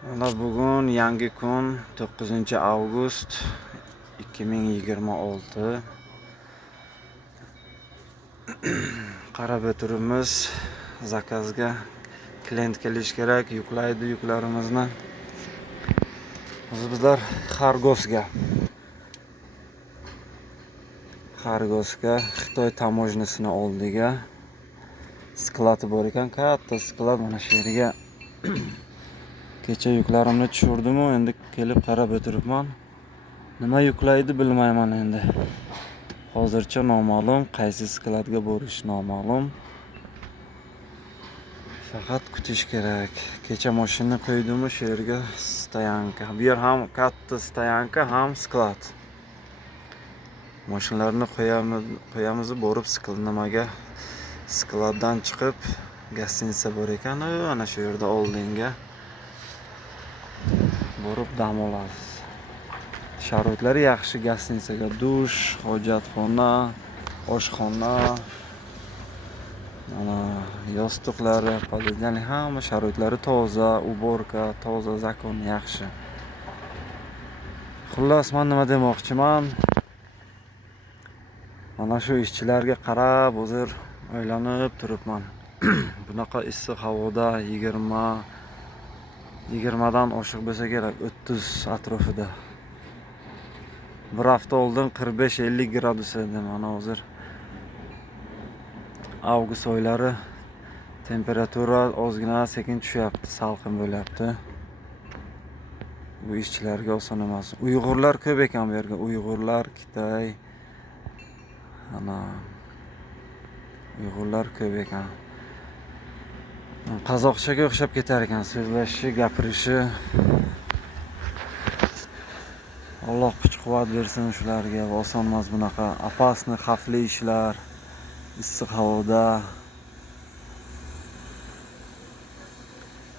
Mana bugun yangi kun 9-avgust 2026. Qarab o'tiribmiz. Zakazga klient kelish kerak, yuklaydi yuklarimizni. Bizlar Xargosga Xitoy tamojnasini oldiga sklad bor ekan, katta sklad. Mana shu yerga kecha yuklarimni tushirdim-u, endi kelib qarab o'tiribman. Nima yuklaydi bilmayman endi. Hozircha noma'lum, qaysi skladga borish noma'lum. Faqat kutish kerak. Kecha mashinani qo'ydim shu yerga, stoyanka. Bu yer ham katta stoyanka, ham sklad. Mashinalarni qo'yamiz, borib nimaga skladdan chiqib gostinitsa bor ekan, ana shu yerda oldinga borib dam olamiz. Sharoitlari yaxshi gostinitsaga: dush, hojatxona, oshxona, mana yostiqlari, ya'ni hamma sharoitlari toza, uborka toza, zakon yaxshi. Xullas, men nima demoqchiman? Mana shu ishchilarga qarab hozir o'ylanib turibman. Bunaqa issiq havoda 20 dan oshiq bo'lsa kerak, 30 atrofida. Bir hafta oldin 45-50 gradus edi. Mana hozir avgust oylari temperatura ozgina sekin tushyapti, salqin bo'lyapti. Bu ishchilarga oson emas. Uyg'urlar ko'p ekan bu yerga. Uyg'urlar, Xitoy, ana Uyg'urlar ko'p ekan. Qozoqchaga o'xshab ketar ekan so'zlashi, gapirishi. Alloh kuch-quvvat bersin shularga. Oson emas bunaqa opasni, xavfli ishlar issiq havoda.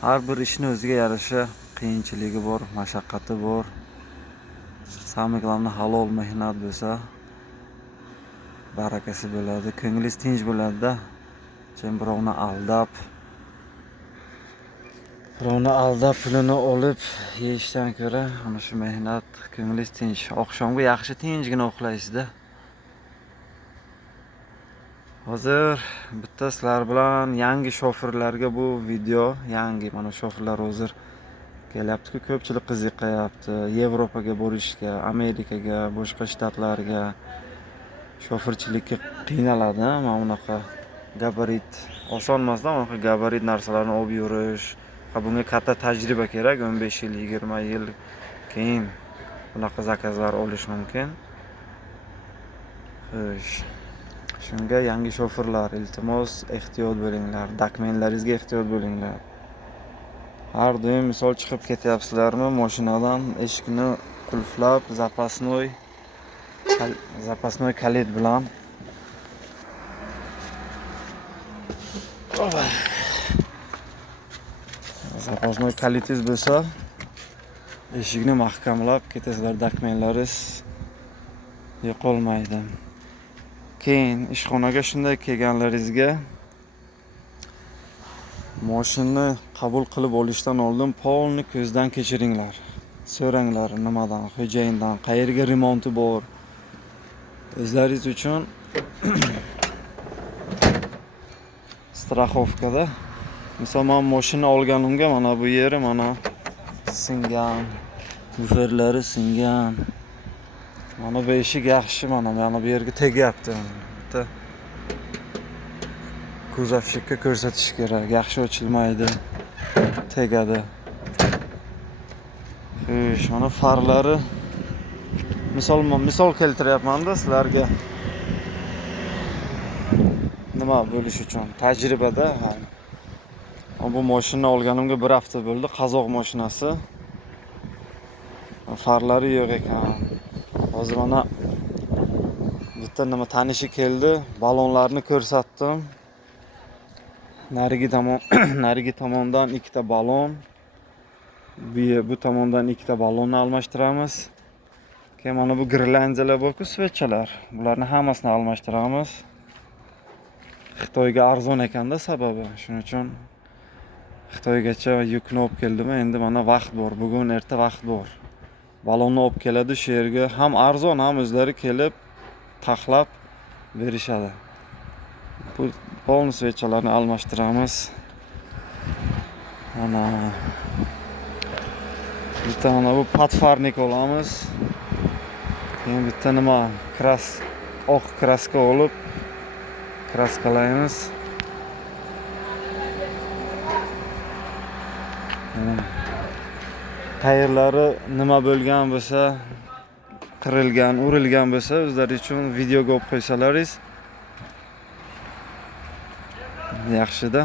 Har bir ishni o'ziga yarasha qiyinchiligi bor, mashaqqati bor. Samimi halol mehnat bo'lsa, barakasi bo'ladi, ko'nglingiz tinch bo'ladi-da. Sen birovni aldab pulini olib yeyishdan ko'ra, ana shu mehnat, ko'nglingiz tinch. Oqshomga yaxshi tinchgina uxlaysiz-da. Hozir bitta sizlar bilan yangi shofirlarga bu video yangi. Mana shofirlar hozir kelyapti-ku, ko'pchilik qiziqyapti. Yevropaga borishga, Amerikaga, boshqa shtatlarga shofirchilikka qiynaladi. Mana bunaqa gabarit oson emas-da, bunaqa gabarit narsalarni olib yurish. Bunga katta tajriba kerak, 15 yil, 20 yil keyin bunaqa zakazlar olish mumkin. Xo'sh. Shunga yangi shofirlar, iltimos ehtiyot bo'linglar, dokumentlaringizga ehtiyot bo'linglar. Har doim misol chiqib ketyapsizlarmi mashinadan, eshikni qulflab, zapasnoy kalit bilan zapasnoy kalitingiz bo'lsa, eshikni mahkamlab ketasizlar, dokumentlaringiz yo'qolmaydi. Keyin ishxonaga shunday kelganlaringizga mashinani qabul qilib olishdan oldin polni ko'zdan kechiringlar. So'ranglar nimadan, xo'jayindan, qayerga remonti bor. O'zlaringiz uchun strafovkada. Misol men mashina olganimga mana bu yeri mana singan, buferlari singan. Mana bu eshik yaxshi, mana bu yerga tegyapti. Bitta kuzovshikka ko'rsatish kerak. Yaxshi ochilmaydi, tegadi. Xo'sh, mana farlari misol keltiryapman-da sizlarga. Nima bo'lish uchun tajribada. Bu mashina olganimga 1 hafta bo'ldi, qozoq mashinasi. Farlari yo'q ekan. Hozir mana bitta nima tanishi keldi, balonlarni ko'rsatdim. Narigi tomondan 2 ta balon, bu tomondan 2 ta balonni almashtiramiz. Keyin mana bu girlandiyalar bor-ku, svechchalar. Bularni hammasini almashtiramiz. Xitoyga arzon ekanda sababi, shuning uchun Xitoygacha yukni olib keldim. Endi mana vaqt bor. Bugun erta vaqt bor. Balonni olib keladi shu yerga. Ham arzon, ham o'zlari kelib taxlab berishadi. Bu polni svechchalarni almashtiramiz. Mana bitta mana bu patfarnik olamiz. Keyin bitta nima oq kraska olib kraskalaymiz. Tayirlari nima bo'lgan bo'lsa, qirilgan, urilgan bo'lsa, o'zlar uchun videoga olib qo'ysalaringiz yaxshida.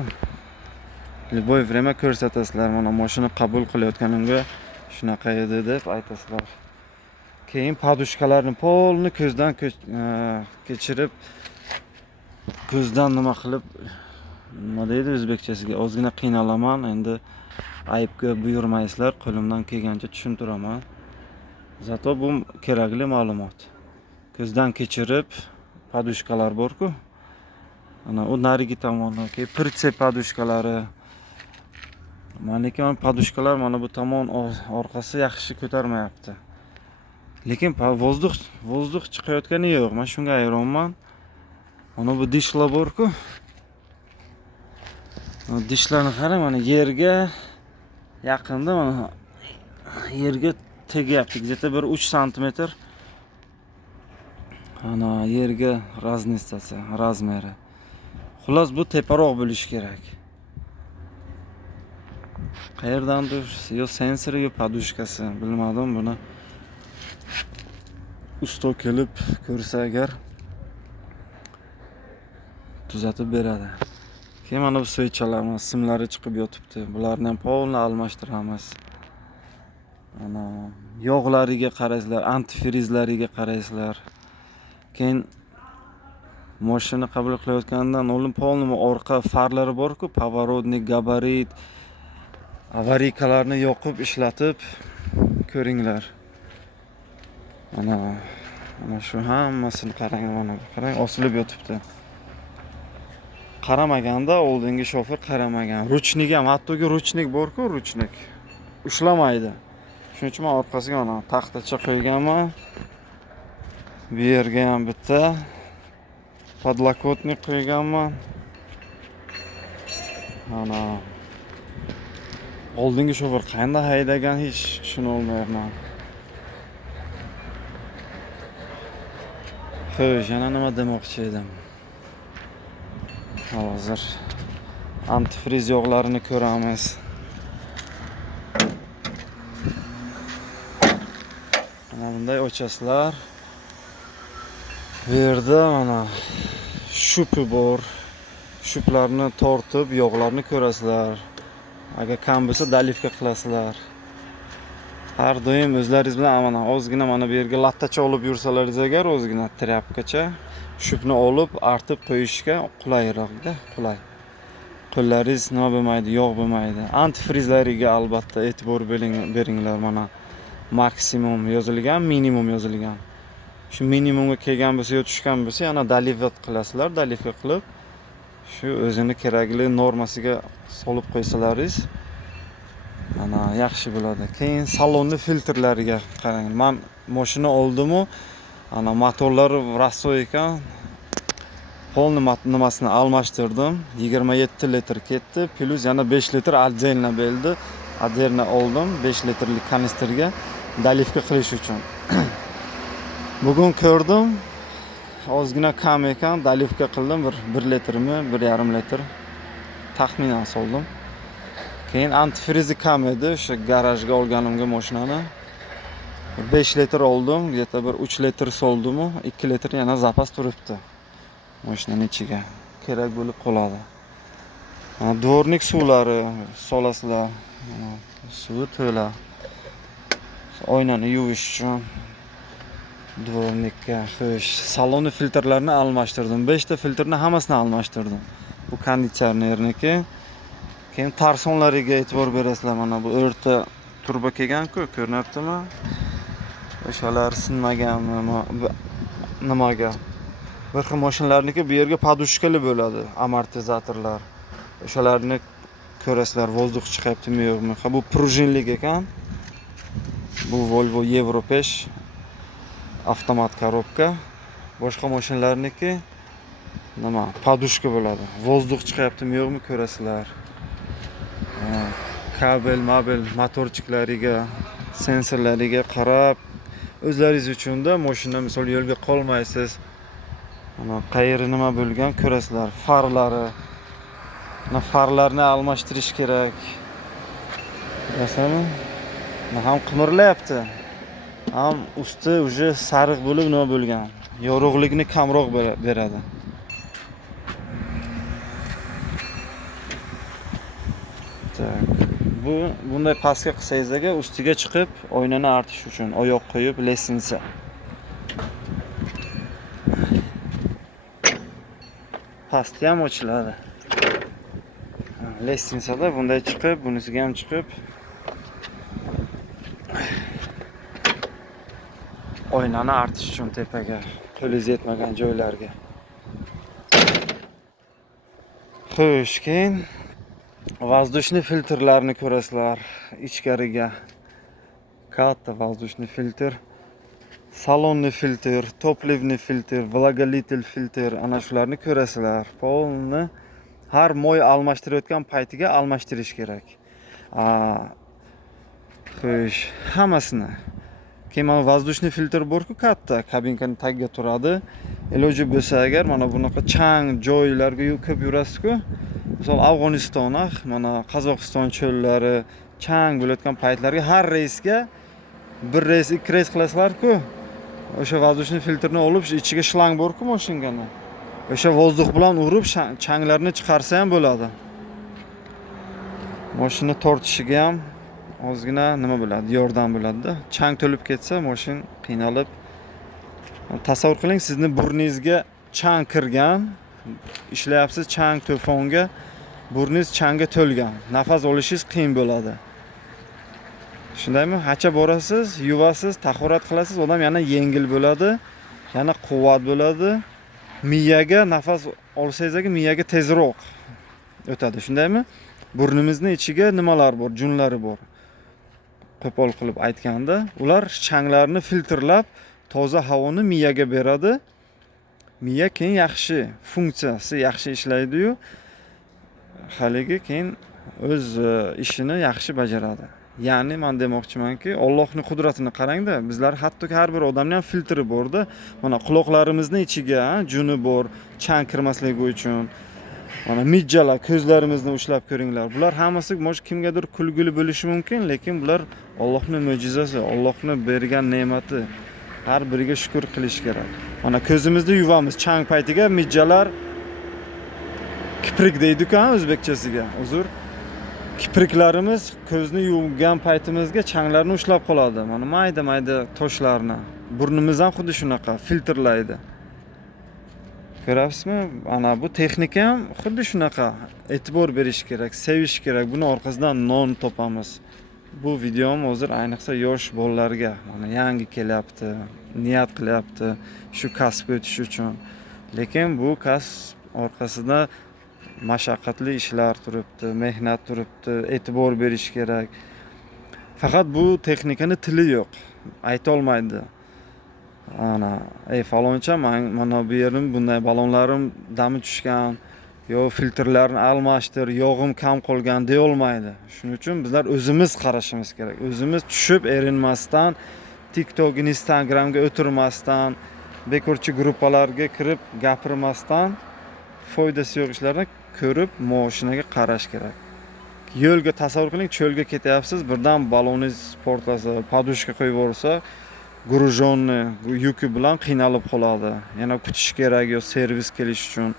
Любой время ko'rsatasizlar. Mana mashina qabul qilayotganimga shunaqa edi deb aytasizlar. Keyin podushkalarni polni ko'zdan kechirib, ko'zdan nima qilib, nima deydi o'zbekchasiga, ozgina qiynalaman. Endi aybga buyurmaysizlar, qo'limdan kelgancha tushuntiraman. Zato bu kerakli ma'lumot. Ko'zdan kechirib, podushkalar bor-ku. Ana u narigi tomonni, keyin pritsep podushkalari. Meniki podushkalar mana bu tomon orqasi yaxshi ko'tarmayapti. Lekin vozdux chiqayotgani yo'q. Men shunga hayronman. Mana bu dishlar bor-ku. Dishlarni qarang, mana yerga yaqinda mana yerga tegyapti. Где-то bir 3 sm. Ana yerga razmeri. Xullas bu teparoq bo'lishi kerak. Qayerdandir yo sensori yo podushkasi, bilmadim buni. Usto kelib ko'rsa agar tuzatib beradi. Keyin mana bu svechchalarning simlari chiqib yotibdi. Bularni ham polni almashtiramiz. Ana yog'lariga qaraysizlar, antifrizlariga qaraysizlar. Keyin mashina qabul qilayotgandan oldin polni orqa farlari bor-ku, pоворотник, gabarit, avariykalarni yoqib ishlatib ko'ringlar. Mana shu hammasini qarang, qarang, osilib yotibdi. Qaramaganda oldingi shofer qaramagan. Ruchnik ham, hattoki ruchnik bor-ku, ruchnik ushlamaydi. Shuning uchun men orqasiga mana taxtacha qo'yganman. Bu yerga ham bitta podlokotnik qo'yganman. Mana oldingi shofer qanday haydagan hech tushuna olmayapman. Xo'sh, yana nima demoqchi edim? Hozir antifriz yog'larini ko'ramiz. Mana bunday ochasizlar. Bu yerda mana shupi bor. Shuplarni tortib, yog'larni ko'rasizlar. Agar kam bo'lsa dalivka qilasizlar. Har doim o'zlaringiz bilan mana ozgina mana bu yerga lattacha olib yursalaringiz agar ozgina trapkacha shupni olib artib qo'yishga qulayroqda, qulay. Qo'llaringiz nima bo'lmaydi, yog' bo'lmaydi. Antifrizlariga albatta e'tibor beringlar. Mana maksimum yozilgan, minimum yozilgan. Shu minimumga kelgan bo'lsa, yo tushgan bo'lsa, yana dalivka qilasizlar, dalivka qilib shu o'zini kerakli normasiga solib qo'ysalaringiz mana yaxshi bo'ladi. Keyin salonni filtrlariga qarang. Men mashina oldim-u, ana motorlari raso ekan. Polni nimasini almashtirdim. 27 litr ketdi, plus yana 5 litr отдельно bo'ldi. Отдельно oldim 5 litrlik kanistrga dalivka qilish uchun. Bugun ko'rdim, ozgina kam ekan, dalivka qildim, 1 litrmi, 1,5 litr taxminan soldim. Keyin antifrizi kam edi, o'sha garajga olganimga mashinani 5 litr oldim, где-то bir 3 litr soldim-u, 2 litr yana zapas turibdi. Mashinaning ichiga kerak bo'lib qoladi. Dvornik suvlari solasizlar. Suvi to'la. Oynani yuvish uchun dvornikka. Xo'sh, salonni filtrlarini almashtirdim. 5 ta filtrni hammasini almashtirdim. Bu konditsionerniki. Keyin tarsonlariga e'tibor berasizlar. Mana bu o'rta turba kelgan-ku, ko'ryaptimi? O'shalar sinmaganmi, nimaga? Bir xil mashinalarniki bu yerga podushkali bo'ladi, amortizatorlar. O'shalarni ko'rasizlar, vozdux chiqyaptimi yo'qmi. Ha, bu prujinlik ekan. Bu Volvo Euro 5 avtomat korobka. Boshqa mashinalarniki nima, podushka bo'ladi. Vozdux chiqyaptimi yo'qmi ko'rasizlar. Kabel, motorchiklariga, sensorlariga qarab, o'zlaringiz uchun-da mashina misol yo'lga qolmaysiz. Mana qayeri nima bo'lgan ko'rasizlar. Farlari. Mana farlarni almashtirish kerak. Masalan, ham qimirlayapti. Ham usti uje sariq bo'lib nima bo'lgan. Yorug'likni kamroq beradi. Bu bunday pastga qilsangiz ustiga chiqib, oynani artish uchun oyoq qo'yib lesinsa. Pastga ham ochiladi. Lestinsada bunday chiqib, bunisiga ham chiqib oynani artish uchun tepaga, qo'lingiz yetmagan joylarga. Xo'sh, keyin воздушный filtrlarni ko'rasizlar. Ichkariga katta воздушный filtr, salonni filtr, toplivni filtr, влагалитель filtr, ana shularni ko'rasizlar. Polni har moy almashtirayotgan paytiga almashtirish kerak. Xo'sh, hammasini. Keyin mana воздушный filtr bor-ku, katta kabinkaning tagiga turadi. Iloji bo'lsa agar mana bunaqa chang joylarga ko'p yurasiz-ku. Misol Afg'oniston, mana Qozog'iston cho'llari chang bo'layotgan paytlarga har reysga bir reys, ikki reys qilasizlar-ku. O'sha воздушный filtrni olib, ichiga shlang bor-ku mashinani. O'sha vozdux bilan urib changlarni chiqarsa ham bo'ladi. Mashina tortishiga ham ozgina nima bo'ladi, yordam bo'ladi-da. Chang to'lib ketsa, mashin qiynalib. Tasavvur qiling, sizni burningizga chang kirgan, ishlayapsiz chang to'fonga, burningiz changga to'lgan. Nafas olishingiz qiyin bo'ladi. Shundaymi? Hacha borasiz, yuvasiz, tahorat qilasiz, odam yana yengil bo'ladi, yana quvvat bo'ladi. Miyaga nafas olsangiz, miyaga tezroq o'tadi. Shundaymi? Burnimizning ichiga nimalar bor, junlari bor. Qo'pol qilib aytganda, ular changlarni filtrlab, toza havoni miyaga beradi. Miya keyin yaxshi funksiyasi yaxshi ishlaydi-yu, haligi keyin o'z ishini yaxshi bajaradi. Ya'ni men demoqchimanki, Allohning qudratini qarang-da, bizlar hattoki har bir odamning ham filtri bor-da. Mana quloqlarimizning ichiga juni bor, chang kirmasligi uchun. Mana mijjalar, ko'zlarimizni ushlab ko'ringlar. Bular hammasi kimgadir kulgili bo'lishi mumkin, lekin bular Allohning mo'jizasi, Allohning bergan ne'mati. Har biriga shukr qilish kerak. Mana ko'zimizni yuvamiz, chang paytiga mijjalar kiprik deydi-ku o'zbekchasiga. Uzr. Kipriklarimiz ko'zni yuvgan paytimizga changlarni ushlab qoladi. Mana mayda-mayda toshlarni. Burnimiz ham xuddi shunaqa filtrlaydi. Ko'rasizmi? Ana bu texnika ham xuddi shunaqa. E'tibor berish kerak, sevish kerak. Buni orqasidan non topamiz. Bu videom hozir ayniqsa yosh bolalarga, mana yangi kelyapti, niyat qilyapti shu kasbga o'tish uchun. Lekin bu kasb orqasida mashaqqatli ishlar turibdi, mehnat turibdi, e'tibor berish kerak. Faqat bu texnikaning tili yo'q. Ayta olmaydi. Ana, faloncha mana bu yerim bunday balonlarim dami tushgan, yo filtrlarni almashtir, yog'im kam qolgan deya olmaydi. Shuning uchun bizlar o'zimiz qarashimiz kerak. O'zimiz tushib erinmasdan, TikTok, Instagramga o'tirmasdan, bekorchi gruppalarga kirib gapirmasdan, foydasi yo'q ishlarni ko'rib, mashinaga qarash kerak. Yo'lga tasavvur qiling, cho'lga ketyapsiz, birdan baloningiz portlasa, podushka qo'yib yuborsa, grujonni yuki bilan qiynalib qoladi. Yana kutish kerak yo servis kelish uchun.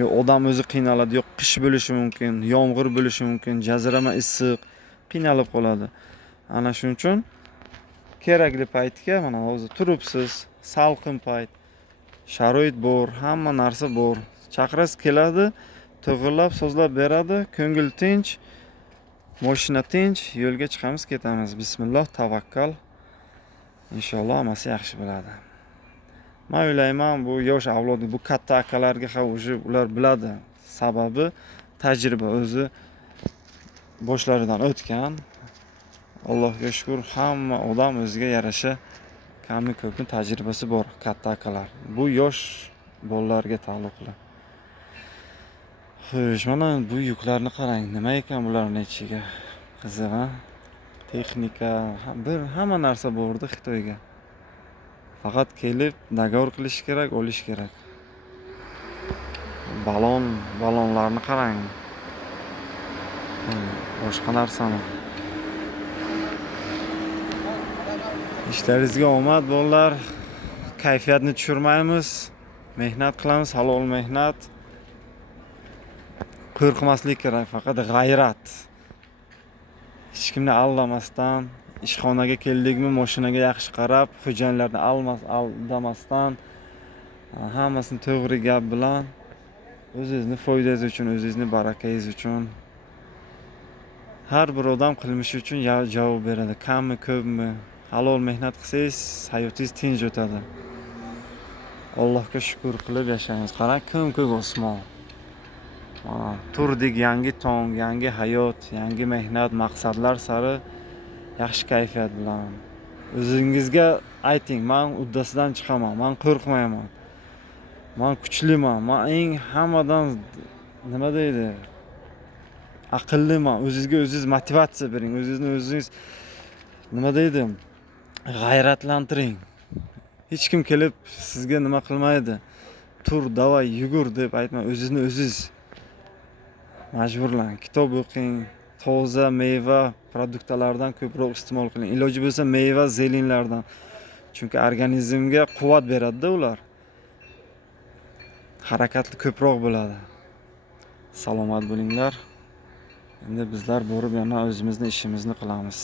Yo odam o'zi qiynaladi, yo qish bo'lishi mumkin, yomg'ir bo'lishi mumkin, jazirama issiq qiynalib qoladi. Ana shuning uchun kerakli paytga mana hozir turibsiz, salqin payt, sharoit bor, hamma narsa bor. Chaqirasiz keladi, to'g'irlab, so'zlab beradi, ko'ngil tinch, mashina tinch, yo'lga chiqamiz, ketamiz. Bismillah, tavakkal. Inshaalloh hammasi yaxshi bo'ladi. Men o'ylayman, bu yosh avlod, bu katta akalarga ham ular biladi. Sababi tajriba, o'zi boshlaridan o'tgan. Allohga shukr, hamma odam o'ziga yarasha kammi ko'pmi tajribasi bor, katta akalar. Bu yosh bolalarga taalluqli. Xo'sh, mana bu yuklarni qarang, nima ekan bularning ichiga? Qiziq, ha? Texnika, hamma narsa bordi Xitoyga. Faqat kelib dogovor qilish kerak, olish kerak. Balonlarni qarang. Boshqa narsami? Ishlaringizga omad bolalar. Kayfiyatni tushirmaymiz. Mehnat qilamiz, halol mehnat. Qo'rqmaslik kerak, faqat g'ayrat. Hech kimni aldamasdan, ishxonaga keldikmi, mashinaga yaxshi qarab, xo'jayinlarni aldamasdan, hammasini to'g'ri gap bilan, o'zingizni foydangiz uchun, o'zingizni barakangiz uchun. Har bir odam qilmishi uchun javob beradi. Kammi, ko'pmi, halol mehnat qilsangiz, hayotingiz tinch o'tadi. Allohga shukr qilib yashaymiz. Qarang, ko'k osmon. Mana turdik, yangi tong, yangi hayot, yangi mehnat, maqsadlar sari yaxshi kayfiyat bilan. O'zingizga ayting, men uddasidan chiqaman, men qo'rqmayman. Men kuchliman, men eng hammadan nima deydi? Aqlliman. O'zingizga o'zingiz motivatsiya bering, o'zingiz nima deydi? G'ayratlantiring. Hech kim kelib sizga nima qilmaydi. Tur, davay, yugur deb aytma, o'zingizni o'zingiz majburlang. Kitob o'qing, toza meva produktlardan ko'proq iste'mol qiling. Iloji bo'lsa meva, zelinlardan. Chunki organizmga quvvat beradi-da ular. Harakatli ko'proq bo'ladi. Salomat bo'linglar. Endi bizlar borib yana o'zimizning ishimizni qilamiz.